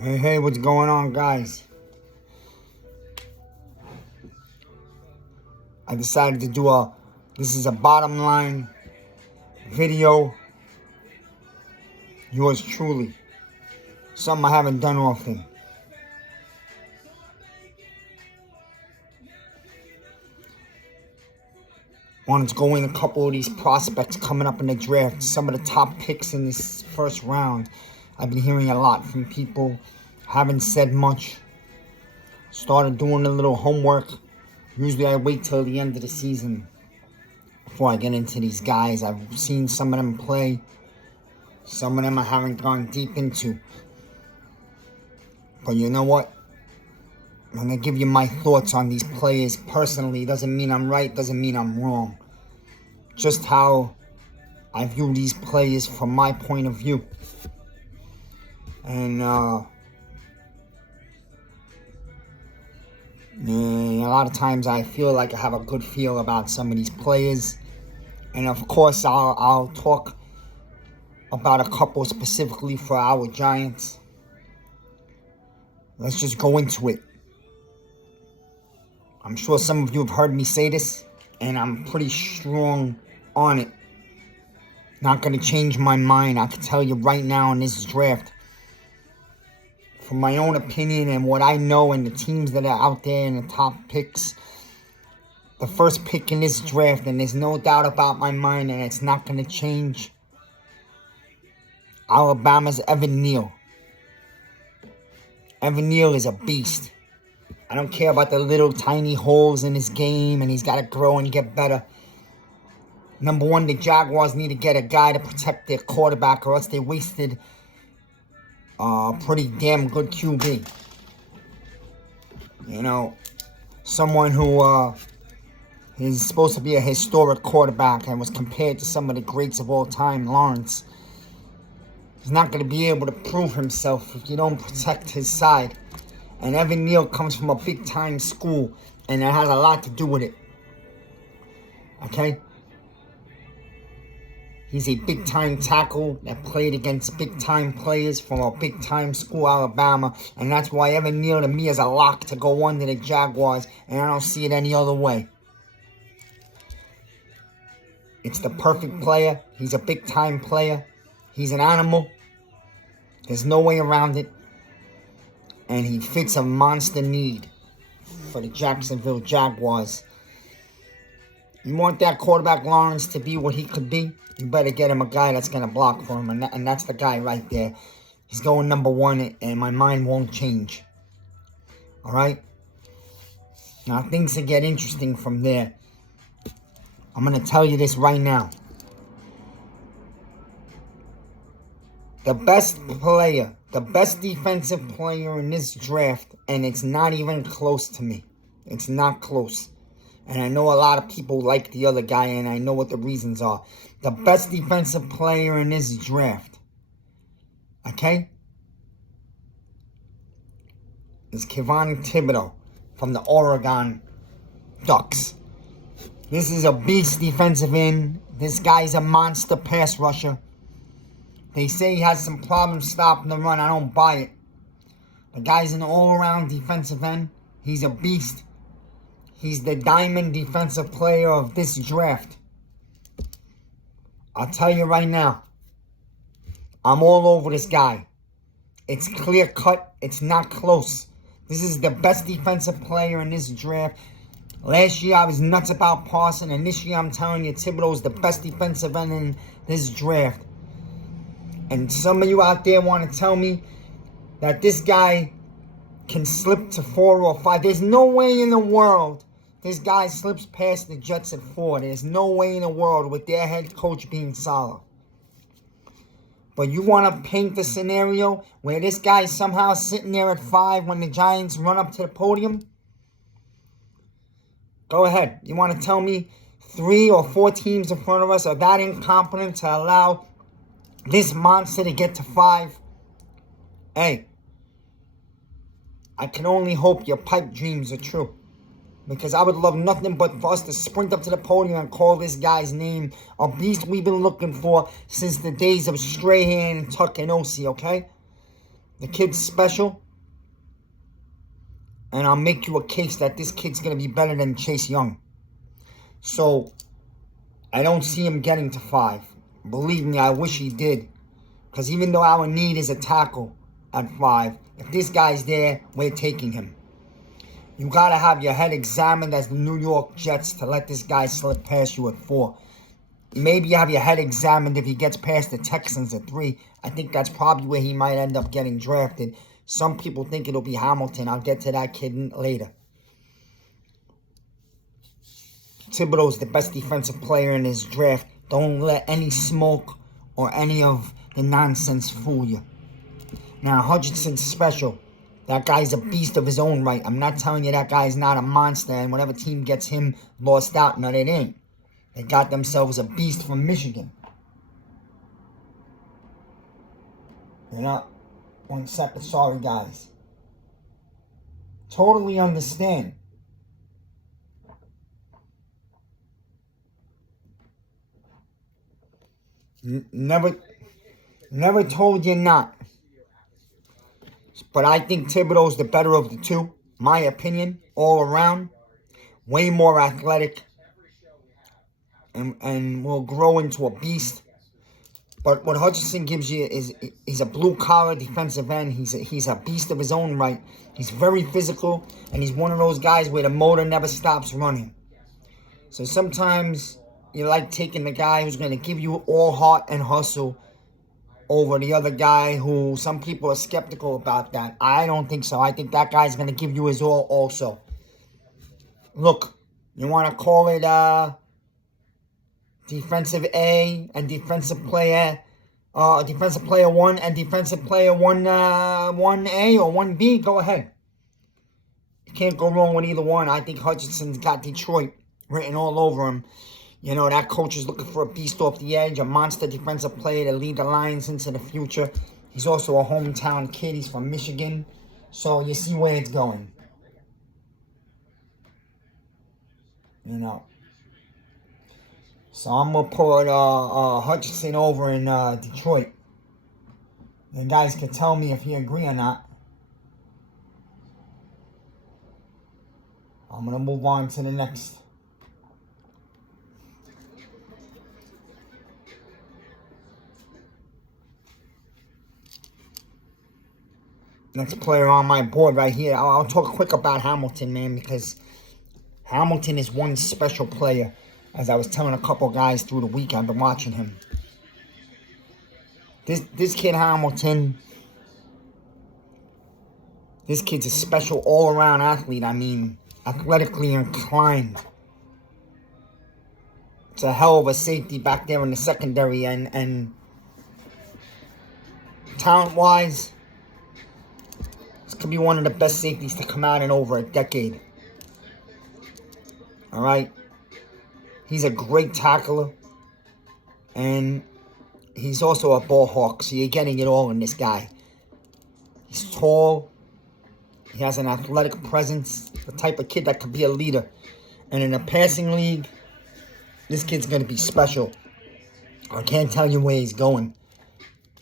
Hey, what's going on, guys? I decided to do this is a bottom line video. Yours truly. Something I haven't done often. Wanted to go in a couple of these prospects coming up in the draft. Some of the top picks in this first round. I've been hearing a lot from people. Haven't said much. Started doing a little homework. Usually I wait till the end of the season before I get into these guys. I've seen some of them play. Some of them I haven't gone deep into. But you know what? I'm going to give you my thoughts on these players personally. Doesn't mean I'm right, doesn't mean I'm wrong. Just how I view these players from my point of view. And a lot of times I feel like I have a good feel about some of these players. And of course I'll talk about a couple specifically for our Giants. Let's just go into it. I'm sure some of you have heard me say this, and I'm pretty strong on it. Not going to change my mind. I can tell you right now in this draft, from my own opinion and what I know and the teams that are out there in the top picks, the first pick in this draft, and there's no doubt about my mind, and it's not going to change, Alabama's Evan Neal. Evan Neal is a beast. I don't care about the little tiny holes in his game, and he's got to grow and get better. Number one, the Jaguars need to get a guy to protect their quarterback, or else they wasted a pretty damn good QB. You know, someone who is supposed to be a historic quarterback and was compared to some of the greats of all time, Lawrence. He's not going to be able to prove himself if you don't protect his side. And Evan Neal comes from a big-time school, and that has a lot to do with it. Okay? He's a big-time tackle that played against big-time players from a big-time school, Alabama. And that's why Evan Neal, to me, is a lock to go under the Jaguars, and I don't see it any other way. It's the perfect player. He's a big-time player. He's an animal. There's no way around it. And he fits a monster need for the Jacksonville Jaguars. You want that quarterback Lawrence to be what he could be, you better get him a guy that's going to block for him. And that's the guy right there. He's going number one, and my mind won't change. All right? Now, things will get interesting from there. I'm going to tell you this right now. The best player, the best defensive player in this draft, and it's not even close to me. It's not close. And I know a lot of people like the other guy, and I know what the reasons are. The best defensive player in this draft, okay, is Kevon Thibodeau from the Oregon Ducks. This is a beast defensive end. This guy's a monster pass rusher. They say he has some problems stopping the run. I don't buy it. The guy's an all-around defensive end. He's a beast. He's the diamond defensive player of this draft. I'll tell you right now, I'm all over this guy. It's clear-cut. It's not close. This is the best defensive player in this draft. Last year, I was nuts about Parson, and this year, I'm telling you, Thibodeau is the best defensive end in this draft. And some of you out there want to tell me that this guy can slip to 4 or 5. There's no way in the world this guy slips past the Jets at 4. There's no way in the world with their head coach being solid. But you want to paint the scenario where this guy's somehow sitting there at 5 when the Giants run up to the podium? Go ahead. You want to tell me 3 or 4 teams in front of us are that incompetent to allow this monster to get to 5? Hey, I can only hope your pipe dreams are true. Because I would love nothing but for us to sprint up to the podium and call this guy's name a beast we've been looking for since the days of Strahan and Tuck and Osi, okay? The kid's special. And I'll make you a case that this kid's going to be better than Chase Young. So, I don't see him getting to 5. Believe me, I wish he did. Because even though our need is a tackle at 5, if this guy's there, we're taking him. You got to have your head examined as the New York Jets to let this guy slip past you at 4. Maybe you have your head examined if he gets past the Texans at 3. I think that's probably where he might end up getting drafted. Some people think it'll be Hamilton. I'll get to that kid later. Thibodeau's the best defensive player in his draft. Don't let any smoke or any of the nonsense fool you. Now, Hutchinson's special. That guy's a beast of his own right. I'm not telling you that guy's not a monster and whatever team gets him lost out. No, they ain't. They got themselves a beast from Michigan. You know? 1 second, sorry guys. Totally understand. Never told you not. But I think Thibodeau's the better of the two. My opinion, all around. Way more athletic. And will grow into a beast. But what Hutchinson gives you is he's a blue-collar defensive end. He's a beast of his own right. He's very physical, and he's one of those guys where the motor never stops running. So sometimes you like taking the guy who's going to give you all heart and hustle over the other guy who some people are skeptical about that. I don't think so. I think that guy's going to give you his all also. Look, you want to call it defensive A and defensive player 1 and defensive player 1A or 1B, go ahead. You can't go wrong with either one. I think Hutchinson's got Detroit written all over him. You know, that coach is looking for a beast off the edge, a monster defensive player to lead the Lions into the future. He's also a hometown kid. He's from Michigan. So you see where it's going. You know. So I'm going to put Hutchinson over in Detroit. You guys can tell me if you agree or not. I'm going to move on to the next. Next player on my board right here. I'll talk quick about Hamilton, man, because Hamilton is one special player. As I was telling a couple guys through the week, I've been watching him. This kid Hamilton, this kid's a special all-around athlete. I mean, athletically inclined. It's a hell of a safety back there in the secondary, and talent-wise, this could be one of the best safeties to come out in over a decade. All right? He's a great tackler, and he's also a ball hawk, so you're getting it all in this guy. He's tall. He has an athletic presence, the type of kid that could be a leader. And in a passing league, this kid's going to be special. I can't tell you where he's going.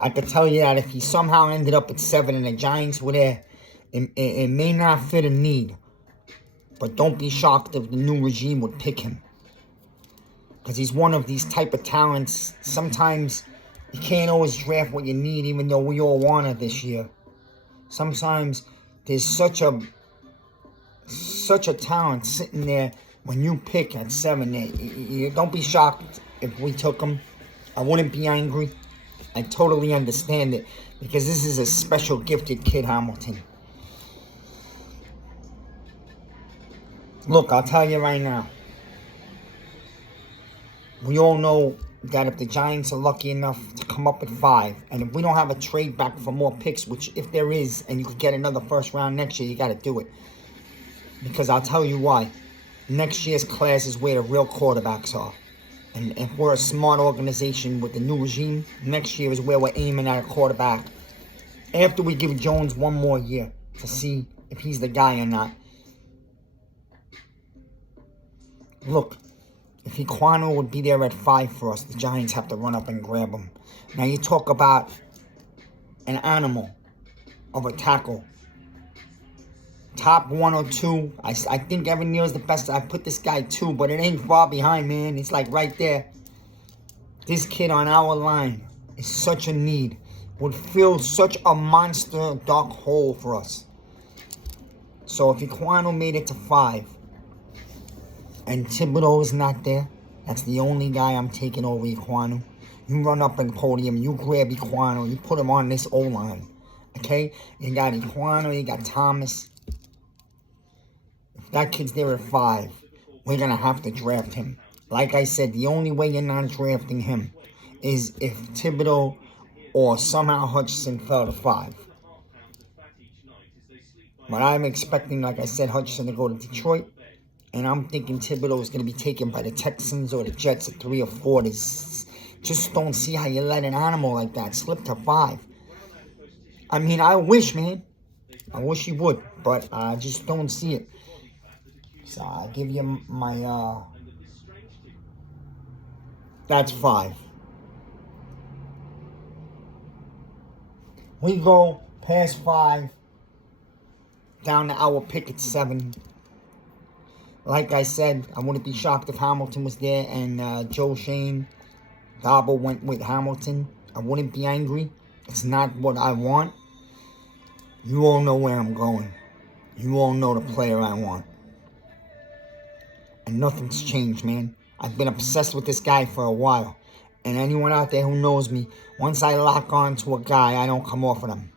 I could tell you that if he somehow ended up at 7 and the Giants were there, it may not fit a need. But don't be shocked if the new regime would pick him. Because he's one of these type of talents. Sometimes you can't always draft what you need, even though we all want it this year. Sometimes there's such a talent sitting there when you pick at 7. You don't be shocked if we took him. I wouldn't be angry. I totally understand it. Because this is a special gifted kid, Hamilton. Look, I'll tell you right now. We all know that if the Giants are lucky enough to come up at 5, and if we don't have a trade back for more picks, which if there is, and you could get another first round next year, you got to do it. Because I'll tell you why. Next year's class is where the real quarterbacks are. And if we're a smart organization with the new regime, next year is where we're aiming at a quarterback. After we give Jones one more year to see if he's the guy or not. Look. If Equano would be there at 5 for us, the Giants have to run up and grab him. Now you talk about an animal. of a tackle. Top 1 or 2. I think Evan Neal's the best. I put this guy 2, but it ain't far behind, man. It's like right there. This kid on our line is such a need. Would fill such a monster dark hole for us. So if Equano made it to 5 and Thibodeau is not there, that's the only guy I'm taking over Equano. You run up in podium, you grab Equano, you put him on this O-line. Okay? You got Equano, you got Thomas. If that kid's there at 5, we're going to have to draft him. Like I said, the only way you're not drafting him is if Thibodeau or somehow Hutchinson fell to 5. But I'm expecting, like I said, Hutchinson to go to Detroit. And I'm thinking Thibodeau is going to be taken by the Texans or the Jets at 3 or 4. Just don't see how you let an animal like that slip to 5. I mean, I wish, man. I wish he would. But I just don't see it. So I'll give you my... That's 5. We go past 5, down to our pick at 7. Like I said, I wouldn't be shocked if Hamilton was there and Joe Shane, Darbo went with Hamilton. I wouldn't be angry. It's not what I want. You all know where I'm going. You all know the player I want. And nothing's changed, man. I've been obsessed with this guy for a while. And anyone out there who knows me, once I lock on to a guy, I don't come off of him.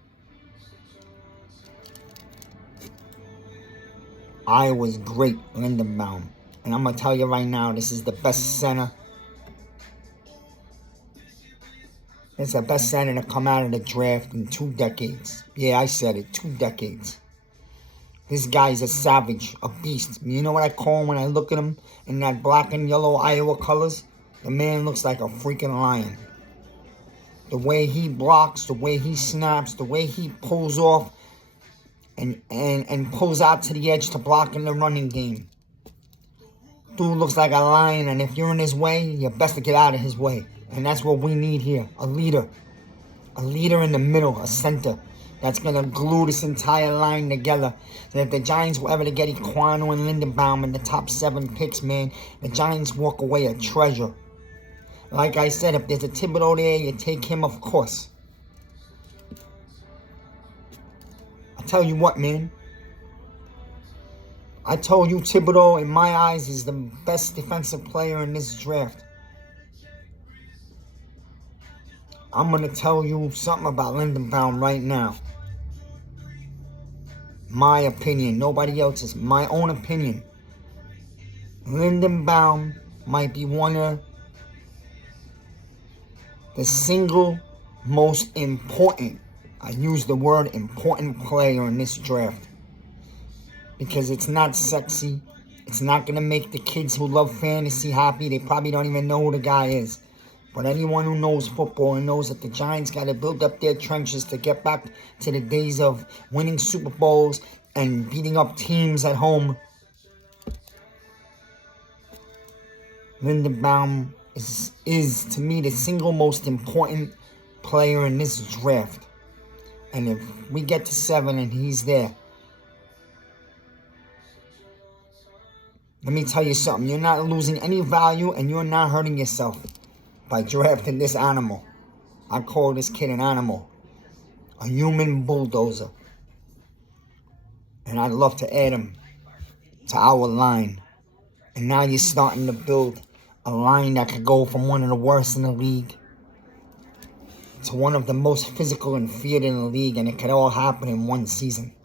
Iowa's great, Linnenbaum. And I'm going to tell you right now, this is the best center. It's the best center to come out of the draft in 2 decades. Yeah, I said it, 2 decades. This guy's a savage, a beast. You know what I call him when I look at him in that black and yellow Iowa colors? The man looks like a freaking lion. The way he blocks, the way he snaps, the way he pulls off and pulls out to the edge to block in the running game. Dude looks like a lion, and if you're in his way, you're best to get out of his way. And that's what we need here, a leader. A leader in the middle, a center, that's going to glue this entire line together. So if the Giants were ever to get Equano and Linnenbaum in the top 7 picks, man, the Giants walk away a treasure. Like I said, if there's a Thibodeau there, you take him, of course. I tell you what, man. I told you Thibodeau, in my eyes, is the best defensive player in this draft. I'm going to tell you something about Linnenbaum right now. My opinion, nobody else's. My own opinion. Linnenbaum might be one of the single most important, I use the word important player in this draft. Because it's not sexy. It's not going to make the kids who love fantasy happy. They probably don't even know who the guy is. But anyone who knows football and knows that the Giants got to build up their trenches to get back to the days of winning Super Bowls and beating up teams at home. Linnenbaum is to me the single most important player in this draft. And if we get to 7 and he's there, let me tell you something. You're not losing any value and you're not hurting yourself by drafting this animal. I call this kid an animal. A human bulldozer. And I'd love to add him to our line. And now you're starting to build a line that could go from one of the worst in the league to one of the most physical and feared in the league. And it could all happen in one season.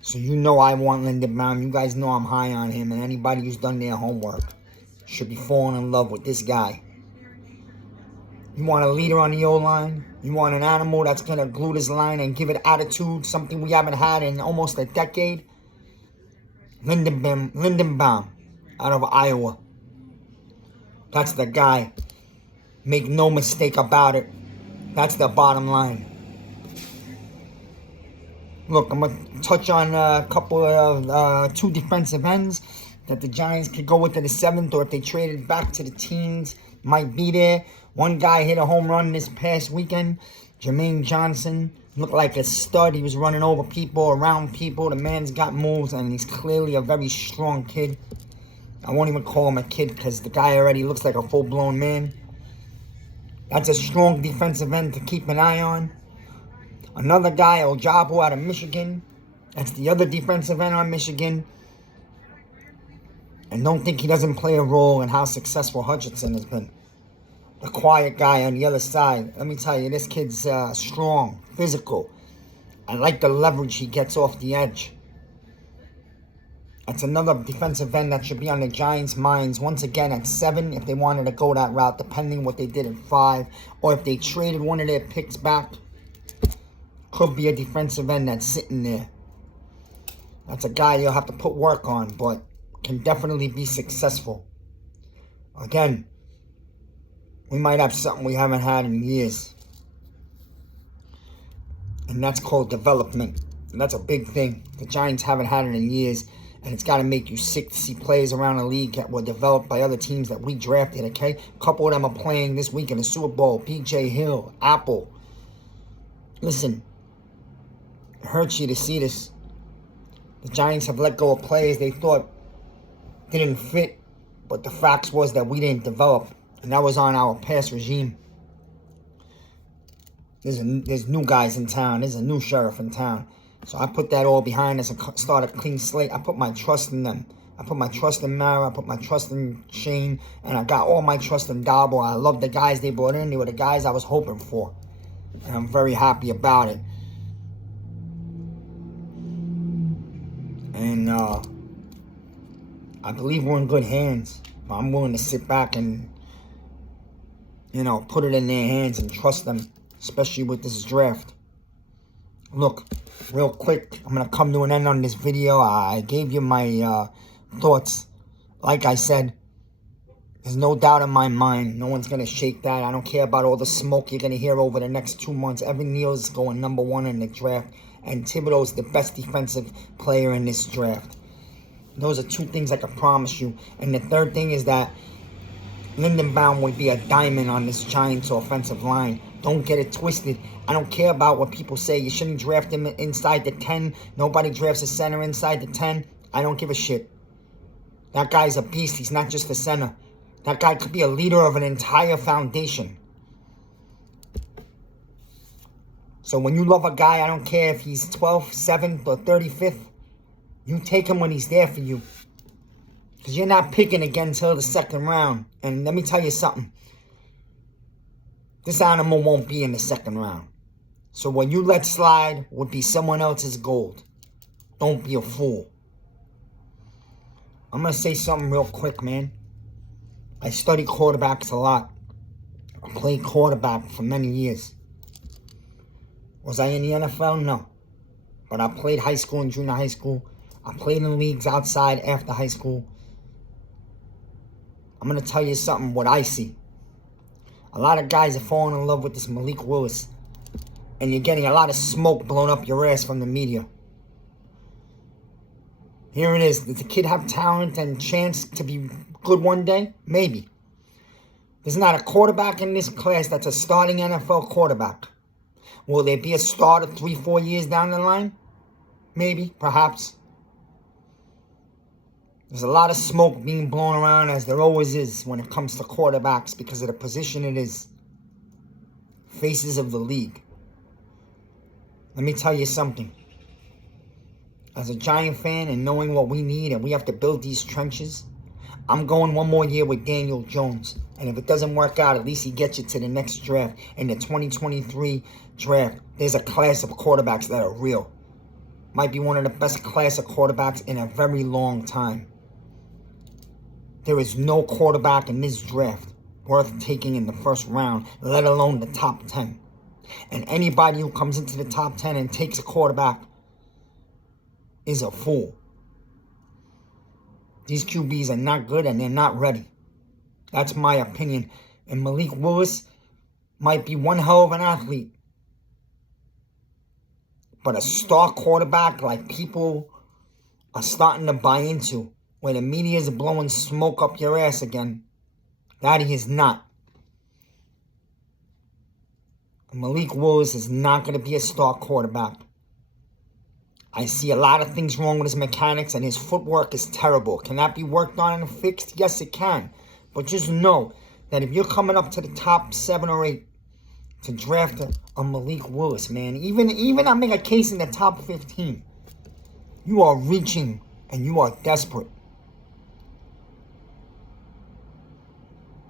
So you know I want Linnenbaum. You guys know I'm high on him. And anybody who's done their homework should be falling in love with this guy. You want a leader on the O-line? You want an animal that's going to glue this line and give it attitude, something we haven't had in almost a decade? Linnenbaum out of Iowa. That's the guy. Make no mistake about it. That's the bottom line. Look, I'm going to touch on a couple of 2 defensive ends that the Giants could go into the 7th, or if they traded back to the teens, might be there. One guy hit a home run this past weekend. Jermaine Johnson looked like a stud. He was running over people, around people. The man's got moves, and he's clearly a very strong kid. I won't even call him a kid because the guy already looks like a full-blown man. That's a strong defensive end to keep an eye on. Another guy, Ojabo out of Michigan. That's the other defensive end on Michigan. And don't think he doesn't play a role in how successful Hutchinson has been. The quiet guy on the other side. Let me tell you, this kid's strong, physical. I like the leverage he gets off the edge. That's another defensive end that should be on the Giants' minds once again at 7 if they wanted to go that route, depending what they did at 5. Or if they traded one of their picks back, could be a defensive end that's sitting there. That's a guy you'll have to put work on, but can definitely be successful. Again, we might have something we haven't had in years. And that's called development. And that's a big thing. The Giants haven't had it in years. And it's got to make you sick to see players around the league that were developed by other teams that we drafted, okay? A couple of them are playing this week in the Super Bowl. P.J. Hill, Apple. Listen, it hurts you to see this. The Giants have let go of players they thought didn't fit. But the facts was that we didn't develop. And that was on our past regime. There's new guys in town. There's a new sheriff in town. So I put that all behind us and start a clean slate. I put my trust in them. I put my trust in Mara. I put my trust in Shane. And I got all my trust in Dabo. I love the guys they brought in. They were the guys I was hoping for. And I'm very happy about it. And I believe we're in good hands. But I'm willing to sit back and, put it in their hands and trust them. Especially with this draft. Look, real quick, I'm going to come to an end on this video. I gave you my thoughts. Like I said, there's no doubt in my mind. No one's going to shake that. I don't care about all the smoke you're going to hear over the next 2 months. Evan Neal's going #1 in the draft. And Thibodeau's the best defensive player in this draft. Those are 2 things I can promise you. And the third thing is that Linnenbaum would be a diamond on this Giants offensive line. Don't get it twisted. I don't care about what people say. You shouldn't draft him inside the 10. Nobody drafts a center inside the 10. I don't give a shit. That guy's a beast. He's not just a center. That guy could be a leader of an entire foundation. So when you love a guy, I don't care if he's 12th, 7th, or 35th. You take him when he's there for you. Because you're not picking again until the 2nd round. And let me tell you something. This animal won't be in the 2nd round. So what you let slide would be someone else's gold. Don't be a fool. I'm going to say something real quick, man. I study quarterbacks a lot. I played quarterback for many years. Was I in the NFL? No. But I played high school and junior high school. I played in leagues outside after high school. I'm going to tell you something, what I see. A lot of guys are falling in love with this Malik Willis. And you're getting a lot of smoke blown up your ass from the media. Here it is. Does the kid have talent and chance to be good one day? Maybe. There's not a quarterback in this class that's a starting NFL quarterback. Will there be a starter 3-4 years down the line? Maybe, perhaps. There's a lot of smoke being blown around, as there always is when it comes to quarterbacks, because of the position it is. Faces of the league. Let me tell you something. As a Giant fan and knowing what we need and we have to build these trenches, I'm going one more year with Daniel Jones. And if it doesn't work out, at least he gets you to the next draft. In the 2023 draft, there's a class of quarterbacks that are real. Might be one of the best class of quarterbacks in a very long time. There is no quarterback in this draft worth taking in the 1st round, let alone the top 10. And anybody who comes into the top 10 and takes a quarterback is a fool. These QBs are not good and they're not ready. That's my opinion. And Malik Willis might be one hell of an athlete. But a star quarterback like people are starting to buy into, where the media is blowing smoke up your ass again, that he is not. Malik Willis is not going to be a star quarterback. I see a lot of things wrong with his mechanics, and his footwork is terrible. Can that be worked on and fixed? Yes, it can. But just know that if you're coming up to the top 7 or 8 to draft a Malik Willis, man, even I make a case in the top 15, you are reaching and you are desperate.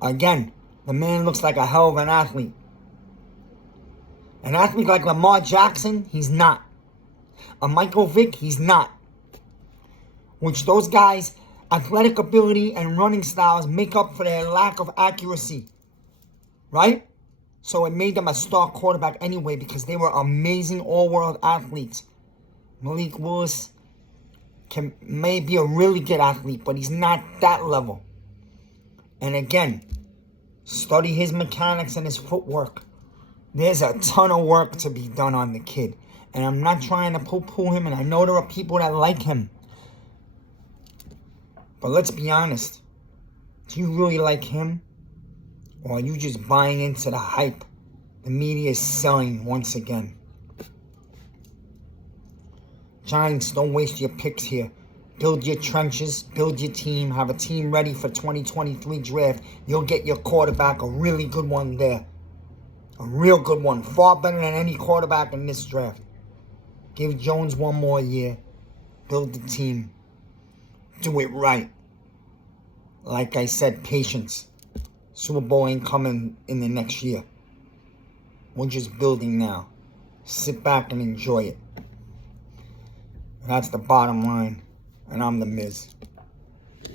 Again, the man looks like a hell of an athlete. An athlete like Lamar Jackson, he's not. A Michael Vick, he's not. Which those guys' athletic ability and running styles make up for their lack of accuracy. Right? So it made them a star quarterback anyway because they were amazing all-world athletes. Malik Willis may be a really good athlete, but he's not that level. And again, study his mechanics and his footwork. There's a ton of work to be done on the kid. And I'm not trying to poo-poo him, and I know there are people that like him. But let's be honest. Do you really like him? Or are you just buying into the hype the media is selling once again? Giants, don't waste your picks here. Build your trenches, build your team, have a team ready for 2023 draft. You'll get your quarterback, a really good one there. A real good one, far better than any quarterback in this draft. Give Jones one more year. Build the team. Do it right. Like I said, patience. Super Bowl ain't coming in the next year. We're just building now. Sit back and enjoy it. That's the bottom line. And I'm the Miz.